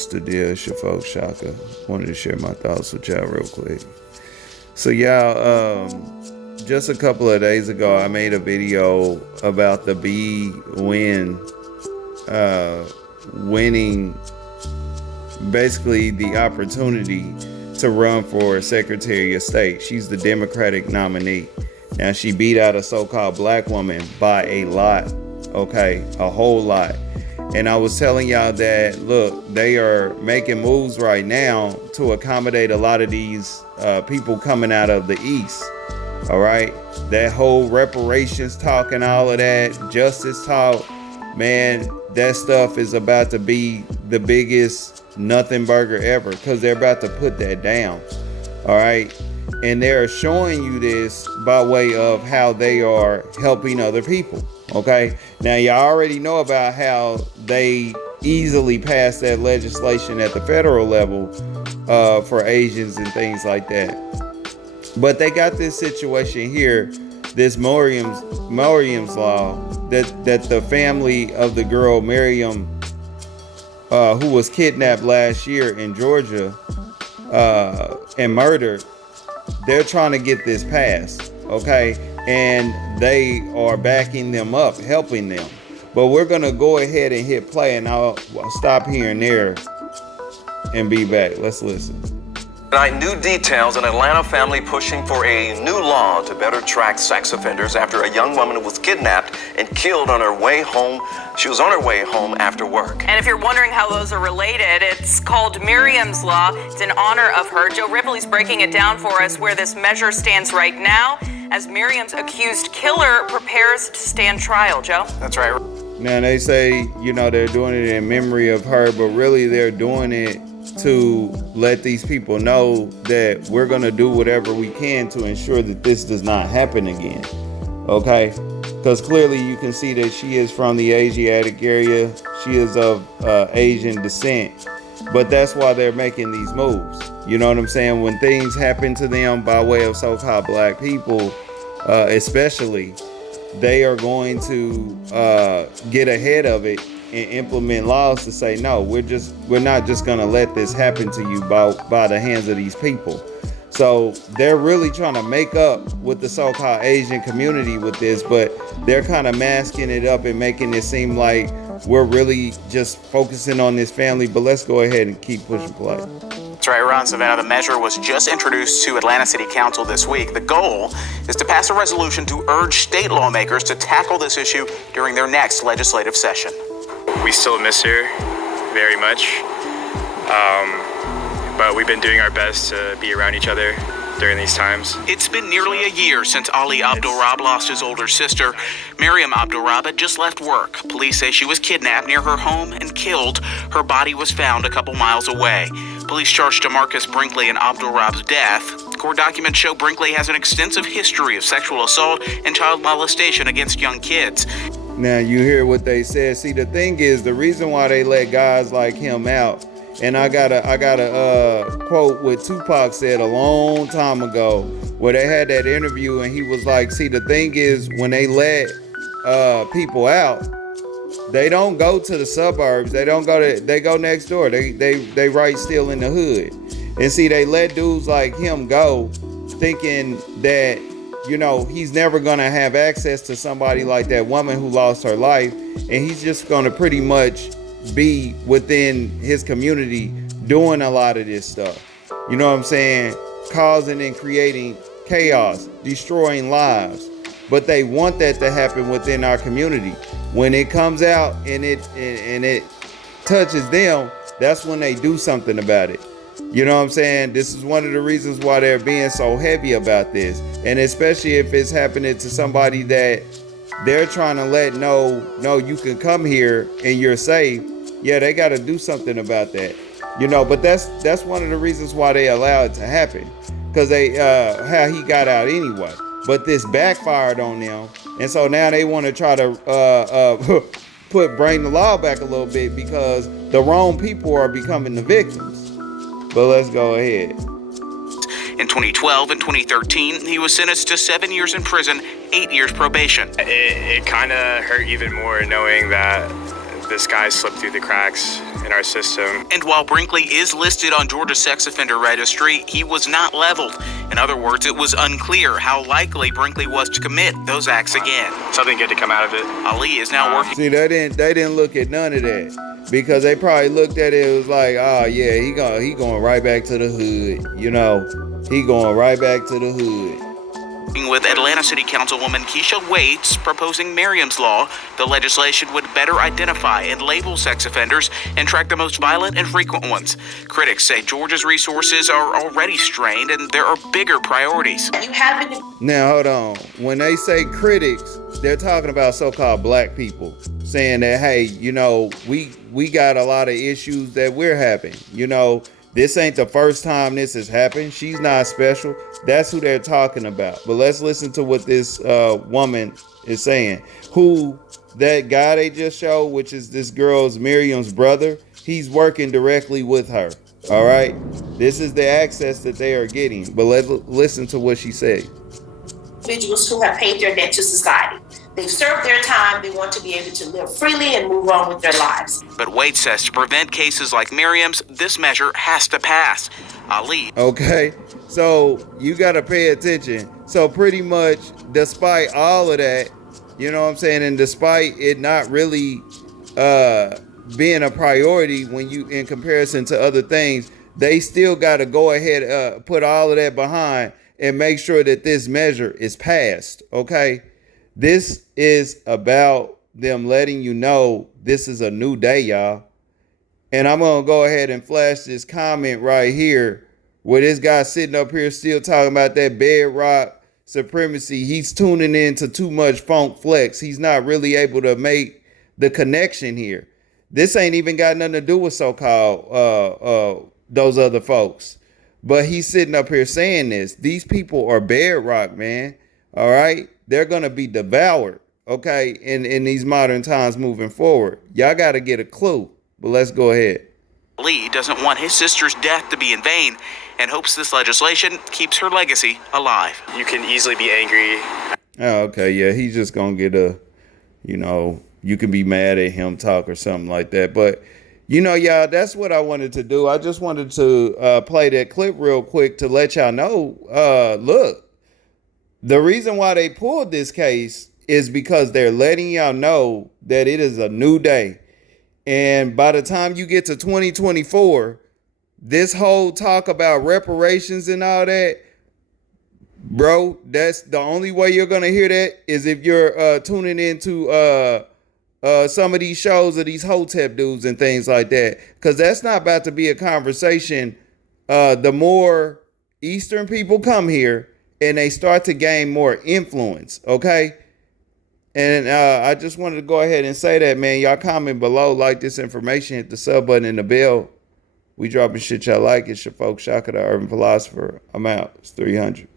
what's the deal? It's your folks, Shaka. Wanted to share my thoughts with y'all real quick. So y'all, just a couple of days ago, I made a video about the bee winning basically the opportunity to run for Secretary of State. She's the Democratic nominee. Now, she beat out a so-called black woman by a lot, okay, a whole lot. And I was telling y'all that, look, they are making moves right now to accommodate a lot of these people coming out of the East, all right? That whole reparations talk and all of that, justice talk, man, that stuff is about to be the biggest nothing burger ever because they're about to put that down, all right? And they're showing you this by way of how they are helping other people. Okay, now you already know about how they easily pass that legislation at the federal level for Asians and things like that. But they got this situation here, this Mariams law, that the family of the girl Mariam, who was kidnapped last year in Georgia and murdered, they're trying to get this passed, okay? And they are backing them up, helping them. But we're going to go ahead and hit play, and I'll stop here and there and be back. Let's listen. Tonight, new details: an Atlanta family pushing for a new law to better track sex offenders after a young woman was kidnapped and killed on her way home. She was on her way home after work. And if you're wondering how those are related, it's called Mariam's Law. It's in honor of her. Joe Ripley's breaking it down for us where this measure stands right now as Mariam's accused killer prepares to stand trial. Joe? That's right. Now, they say, you know, they're doing it in memory of her, but really they're doing it to let these people know that we're going to do whatever we can to ensure that this does not happen again. Okay? Because clearly you can see that she is from the Asiatic area. She is of Asian descent. But that's why they're making these moves. You know what I'm saying? When things happen to them by way of so-called black people, especially, they are going to get ahead of it and implement laws to say, no, we're not just going to let this happen to you by the hands of these people. So they're really trying to make up with the so-called Asian community with this, but they're kind of masking it up and making it seem like we're really just focusing on this family. But let's go ahead and keep pushing play. That's right, Ron Savannah. The measure was just introduced to Atlanta City Council this week. The goal is to pass a resolution to urge state lawmakers to tackle this issue during their next legislative session. We still miss her very much, but we've been doing our best to be around each other during these times. It's been nearly a year since Ali Abdulrab lost his older sister. Mariam Abdulrab had just left work. Police say she was kidnapped near her home and killed. Her body was found a couple miles away. Police charged DeMarcus Brinkley in Abdulrab's death. Court documents show Brinkley has an extensive history of sexual assault and child molestation against young kids. Now you hear what they said. See, the thing is, the reason why they let guys like him out, and I got a quote what Tupac said a long time ago, where they had that interview, and he was like, see, the thing is, when they let people out, they don't go to the suburbs. They go next door. They right still in the hood. And see, they let dudes like him go, thinking that, you know, he's never gonna have access to somebody like that woman who lost her life, and he's just gonna pretty much be within his community doing a lot of this stuff. You know what I'm saying? Causing and creating chaos, destroying lives. But they want that to happen within our community. When it comes out and it touches them, that's when they do something about it. You know what I'm saying? This is one of the reasons why they're being so heavy about this. And especially if it's happening to somebody that they're trying to let know, no, you can come here and you're safe. Yeah, they got to do something about that. You know, but that's one of the reasons why they allow it to happen. Because they how he got out anyway. But this backfired on them. And so now they want to try to bring the law back a little bit because the wrong people are becoming the victims. But let's go ahead. In 2012 and 2013, he was sentenced to 7 years in prison, 8 years probation. It kind of hurt even more knowing that this guy slipped through the cracks in in our system. And while Brinkley is listed on Georgia's sex offender registry, he was not leveled. In other words, it was unclear how likely Brinkley was to commit those acts again. Something good to come out of it. Ali is now working. See, they didn't look at none of that, because they probably looked at it. It was like, oh yeah, he going right back to the hood. You know, he going right back to the hood. With Atlanta City Councilwoman Keisha Waits proposing Mariams Law, the legislation would better identify and label sex offenders and track the most violent and frequent ones. Critics say Georgia's resources are already strained and there are bigger priorities. Now, hold on. When they say critics, they're talking about so-called black people, saying that, hey, you know, we got a lot of issues that we're having. You know, this ain't the first time this has happened. She's not special. That's who they're talking about. But let's listen to what this woman is saying. Who, that guy they just showed, which is this girl's Mariam's brother, he's working directly with her. All right? This is the access that they are getting. But let's listen to what she said. Individuals who have paid their debt to society. They've served their time. They want to be able to live freely and move on with their lives. But Wade says to prevent cases like Mariam's, this measure has to pass. Ali. Okay, so you got to pay attention. So pretty much, despite all of that, you know what I'm saying, and despite it not really being a priority when you in comparison to other things, they still got to go ahead, put all of that behind and make sure that this measure is passed. Okay. This is about them letting you know this is a new day, y'all. And I'm going to go ahead and flash this comment right here where this guy sitting up here still talking about that bedrock supremacy. He's tuning into too much funk flex. He's not really able to make the connection here. This ain't even got nothing to do with so-called those other folks. But he's sitting up here saying this. These people are bedrock, man. All right. They're going to be devoured, okay, in these modern times moving forward. Y'all got to get a clue, but let's go ahead. Lee doesn't want his sister's death to be in vain and hopes this legislation keeps her legacy alive. You can easily be angry. Oh, okay, yeah, he's just going to get you can be mad at him talk or something like that. But, you know, y'all, that's what I wanted to do. I just wanted to play that clip real quick to let y'all know, look. The reason why they pulled this case is because they're letting y'all know that it is a new day. And by the time you get to 2024, this whole talk about reparations and all that, bro, that's the only way you're going to hear that is if you're tuning into some of these shows of these Hotep dudes and things like that. Because that's not about to be a conversation. The more Eastern people come here, and they start to gain more influence, okay? And I just wanted to go ahead and say that, man. Y'all comment below, like this information, hit the sub button and the bell. We dropping shit y'all like. It's your folks, Shaka the Urban Philosopher. I'm out. It's 300.